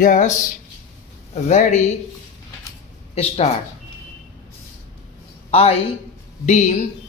Yes, ready, start. I deem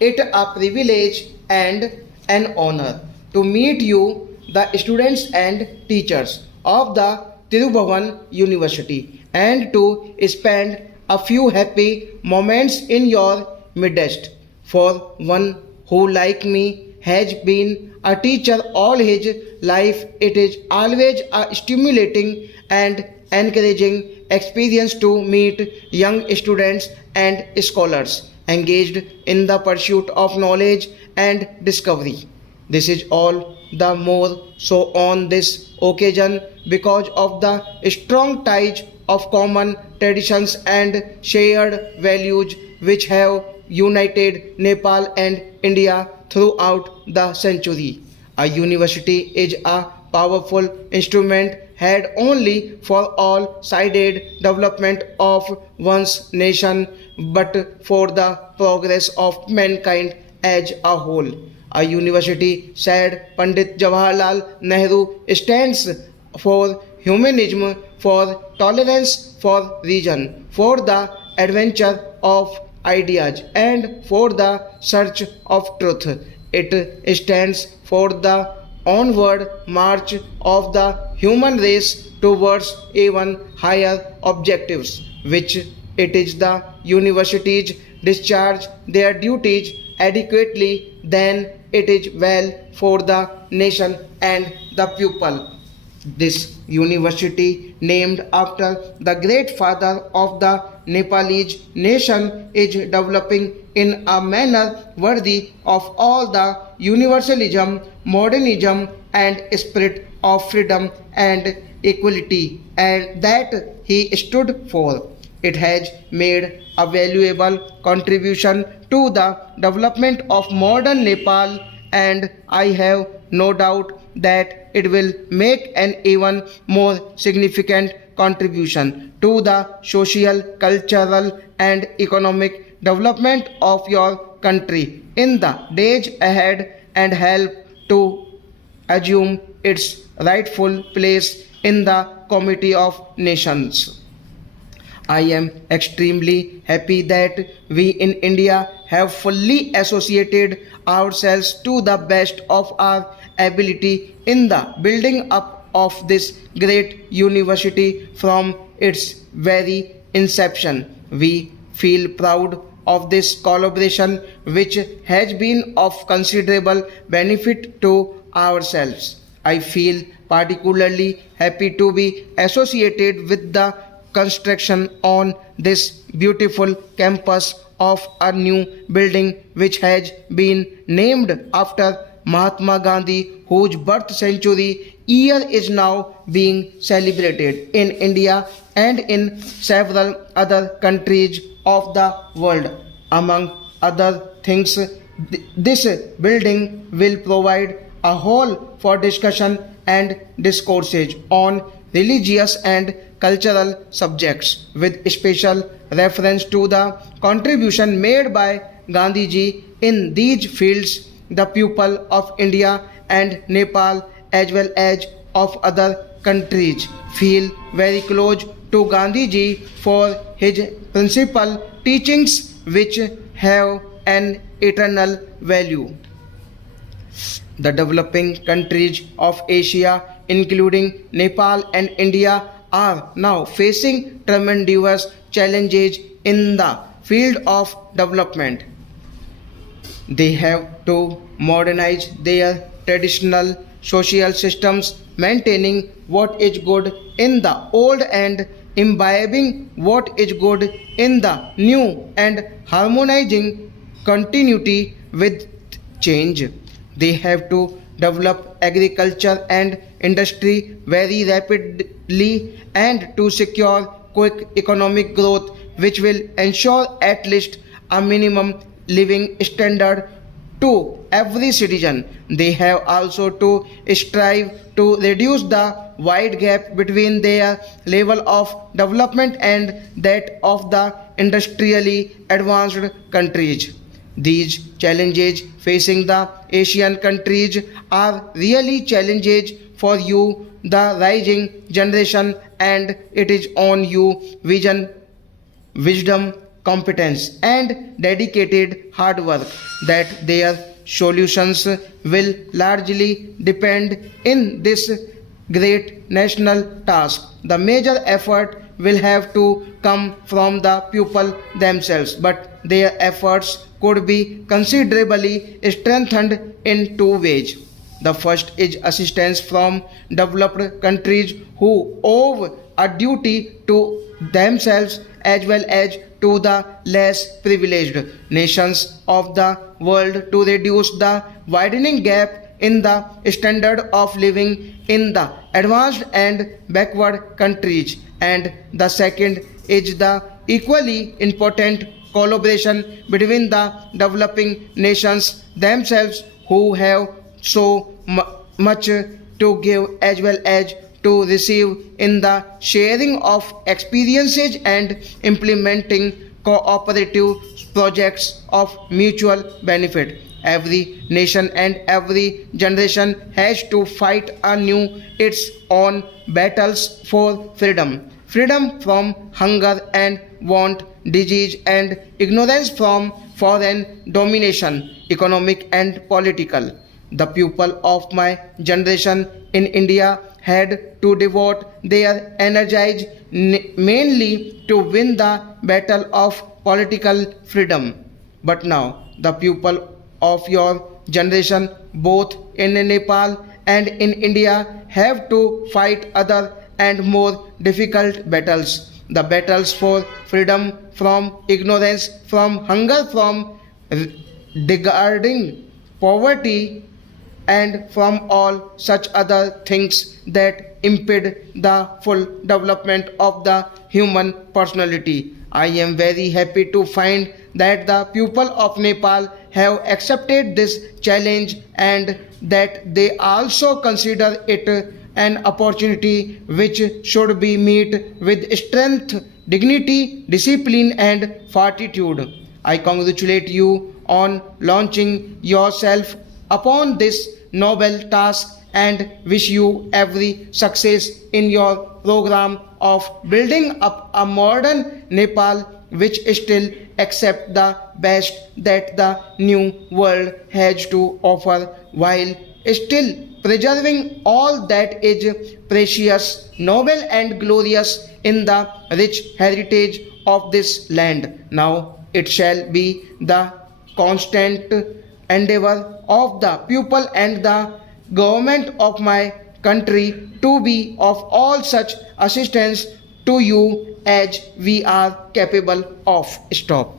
it a privilege and an honor to meet you, the students and teachers of the Tirubhavan University, and to spend a few happy moments in your midst. For one who, like me, has been a teacher all his life, it is always a stimulating and encouraging experience to meet young students and scholars engaged in the pursuit of knowledge and discovery. This is all the more so on this occasion because of the strong ties of common traditions and shared values which have united Nepal and India throughout the century. A university is a powerful instrument had only for all sided development of one's nation but for the progress of mankind as a whole. A university, said Pandit Jawaharlal Nehru, stands for humanism, for tolerance, for reason, for the adventure of ideas, and for the search of truth. It stands for the onward march of the human race towards even higher objectives, which it is the universities discharge their duties adequately, then it is well for the nation and the pupil. This university, named after the great father of the Nepalese nation, is developing in a manner worthy of all the universalism, modernism, and spirit of freedom and equality, and that he stood for. It has made a valuable contribution to the development of modern Nepal, and I have no doubt that it will make an even more significant contribution to the social, cultural, and economic development of your country in the days ahead and help to assume its rightful place in the Committee of Nations. I am extremely happy that we in India have fully associated ourselves to the best of our ability in the building up of this great university from its very inception. We feel proud of this collaboration which has been of considerable benefit to ourselves. I feel particularly happy to be associated with the construction on this beautiful campus of a new building which has been named after Mahatma Gandhi, whose birth century year is now being celebrated in India and in several other countries of the world. Among other things, this building will provide a hall for discussion and discourses on religious and cultural subjects with special reference to the contribution made by Gandhiji in these fields. The people of India and Nepal as well as of other countries feel very close to Gandhiji for his principal teachings which have an eternal value. The developing countries of Asia, including Nepal and India, are now facing tremendous challenges in the field of development. They have to modernize their traditional social systems, maintaining what is good in the old and imbibing what is good in the new and harmonizing continuity with change. They have to develop agriculture and industry very rapidly and to secure quick economic growth which will ensure at least a minimum living standard to every citizen. They have also to strive to reduce the wide gap between their level of development and that of the industrially advanced countries. These challenges facing the Asian countries are really challenges for you, the rising generation, and it is on you vision, wisdom, competence, and dedicated hard work that their solutions will largely depend in this great national task. The major effort will have to come from the pupil themselves, but their efforts could be considerably strengthened in two ways. The first is assistance from developed countries who owe a duty to themselves as well as to the less privileged nations of the world to reduce the widening gap in the standard of living in the advanced and backward countries. And the second is the equally important collaboration between the developing nations themselves who have so much to give as well as to receive in the sharing of experiences and implementing cooperative projects of mutual benefit. Every nation and every generation has to fight anew its own battles for freedom. Freedom from hunger and want, disease and ignorance from foreign domination, economic and political. The people of my generation in India had to devote their energies mainly to win the battle of political freedom. But now, the people of your generation, both in Nepal and in India, have to fight other and more difficult battles. The battles for freedom from ignorance, from hunger, from regarding poverty, and from all such other things that impede the full development of the human personality. I am very happy to find that the people of Nepal have accepted this challenge and that they also consider it an opportunity which should be met with strength, dignity, discipline, and fortitude. I congratulate you on launching yourself upon this noble task and wish you every success in your program of building up a modern Nepal which still accepts the best that the new world has to offer while still preserving all that is precious, noble and glorious in the rich heritage of this land. Now it shall be the constant endeavor of the people and the government of my country to be of all such assistance to you as we are capable of. Stop.